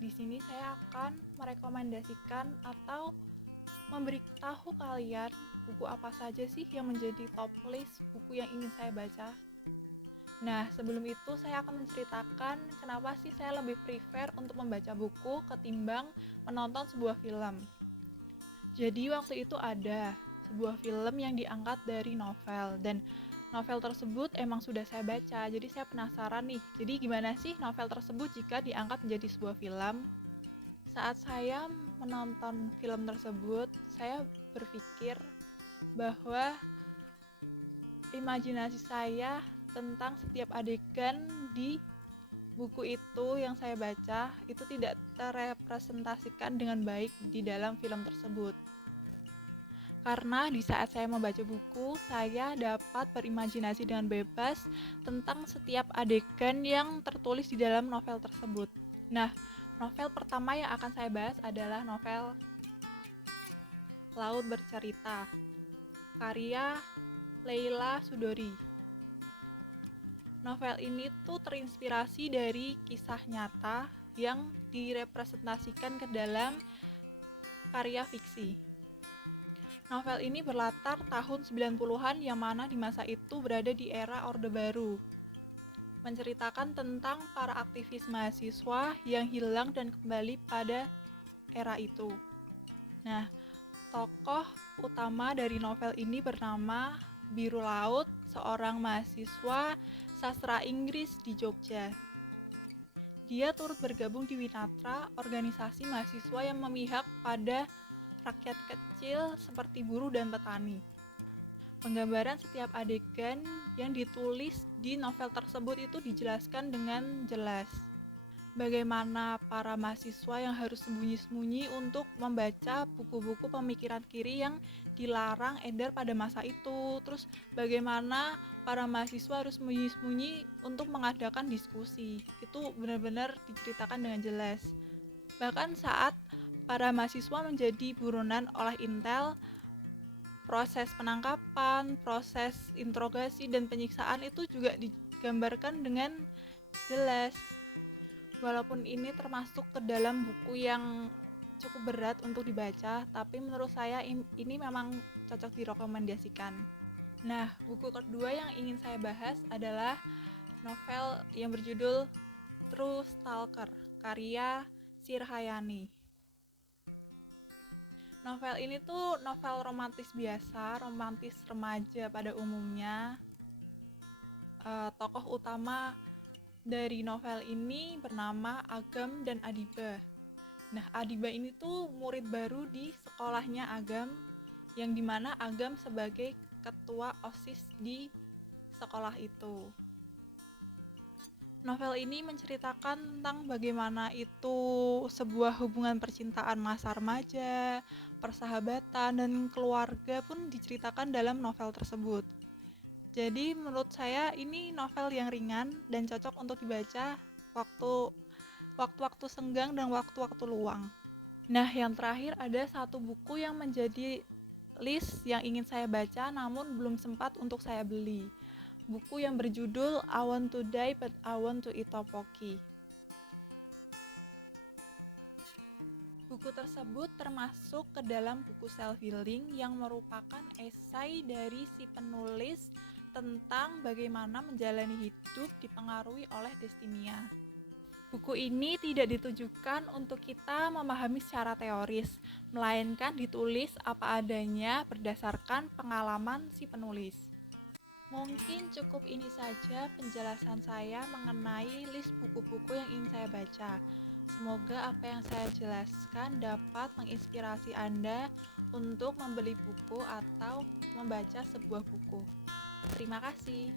Di sini saya akan merekomendasikan atau memberitahu kalian buku apa saja sih yang menjadi top list buku yang ingin saya baca. Nah, sebelum itu saya akan menceritakan kenapa sih saya lebih prefer untuk membaca buku ketimbang menonton sebuah film. Jadi waktu itu ada sebuah film yang diangkat dari novel, dan novel tersebut emang sudah saya baca, jadi saya penasaran nih. Jadi gimana sih novel tersebut jika diangkat menjadi sebuah film? Saat saya menonton film tersebut, saya berpikir bahwa imajinasi saya tentang setiap adegan di buku itu yang saya baca itu tidak terrepresentasikan dengan baik di dalam film tersebut. Karena di saat saya membaca buku, saya dapat berimajinasi dengan bebas tentang setiap adegan yang tertulis di dalam novel tersebut. Nah, novel pertama yang akan saya bahas adalah novel Laut Bercerita, karya Leila Chudori. Novel ini tuh terinspirasi dari kisah nyata yang direpresentasikan ke dalam karya fiksi. Novel ini berlatar tahun 90-an yang mana di masa itu berada di era Orde Baru. Menceritakan tentang para aktivis mahasiswa yang hilang dan kembali pada era itu. Nah, tokoh utama dari novel ini bernama Biru Laut, seorang mahasiswa sastra Inggris di Jogja. Dia turut bergabung di Winatra, organisasi mahasiswa yang memihak pada rakyat kecil seperti buruh dan petani. Penggambaran setiap adegan yang ditulis di novel tersebut itu dijelaskan dengan jelas. Bagaimana para mahasiswa yang harus sembunyi-sembunyi untuk membaca buku-buku pemikiran kiri yang dilarang edar pada masa itu. Terus bagaimana para mahasiswa harus sembunyi-sembunyi untuk mengadakan diskusi. Itu benar-benar diceritakan dengan jelas. Bahkan saat para mahasiswa menjadi buronan oleh Intel, proses penangkapan, proses interogasi dan penyiksaan itu juga digambarkan dengan jelas. Walaupun ini termasuk ke dalam buku yang cukup berat untuk dibaca, tapi menurut saya ini memang cocok direkomendasikan. Nah, buku kedua yang ingin saya bahas adalah novel yang berjudul True Stalker, karya Sirhayani. Novel ini tuh novel romantis biasa, romantis remaja pada umumnya. Tokoh utama dari novel ini bernama Agam dan Adiba. Nah, Adiba ini tuh murid baru di sekolahnya Agam, yang dimana Agam sebagai ketua OSIS di sekolah itu. Novel ini menceritakan tentang bagaimana itu sebuah hubungan percintaan masa remaja, persahabatan, dan keluarga pun diceritakan dalam novel tersebut. Jadi menurut saya ini novel yang ringan dan cocok untuk dibaca waktu-waktu senggang dan waktu-waktu luang. Nah, yang terakhir ada satu buku yang menjadi list yang ingin saya baca namun belum sempat untuk saya beli. Buku yang berjudul I Want to Die But I Want to Eat Tteokbokki. Buku tersebut termasuk ke dalam buku self-healing yang merupakan esai dari si penulis tentang bagaimana menjalani hidup dipengaruhi oleh Destimia. Buku ini tidak ditujukan untuk kita memahami secara teoris, melainkan ditulis apa adanya berdasarkan pengalaman si penulis. Mungkin cukup ini saja penjelasan saya mengenai list buku-buku yang ingin saya baca. Semoga apa yang saya jelaskan dapat menginspirasi Anda untuk membeli buku atau membaca sebuah buku. Terima kasih.